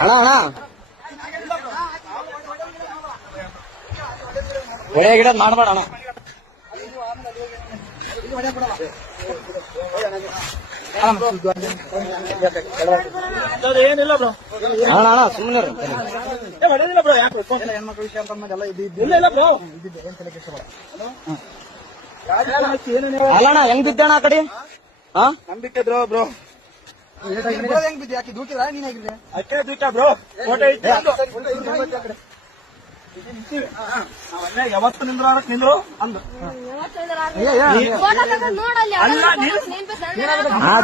ಅಣ್ಣ ಅಣ್ಣ ಹೊಡೆ ಗಿಡ ಮಾಡ್ಬೇಡ ಅಣ್ಣ. ಏನಿಲ್ಲ ಬ್ರೋ ಅಣ್ಣ ಅಣ್ಣ ಸುಮ್ಮನೆ ಹೊಡೆದಿಲ್ಲ ಬ್ರೋ. ಯಾಕೆ ಹೆಣ್ಮಕ್ಳು ವಿಷಯ ಅಂತ ಇಲ್ಲ ಬ್ರೋ. ಅಲ್ಲಣ್ಣ ಹೆಂಗ್ ಬಿದ್ದಣ್ಣ ಆ ಕಡೆ? ಹಾ ನಂಬಿಕೆ ಬ್ರೋ ಬ್ರೋ ಹೆಂಗ್ ಬಿದ್ದೆ? ಯಾಕೆ ದೂಕಿದ ನೀನ್ ಹೇಗಿದ್ದೆ? ಅಕ್ಕೆ ದೂಕ ಬ್ರೋ. ಫೋಟೋ ಐತೆ ಯಾವತ್ತು ನಿಂದ್ರು ನಿಂದ್ರು ಅಂದ ಆ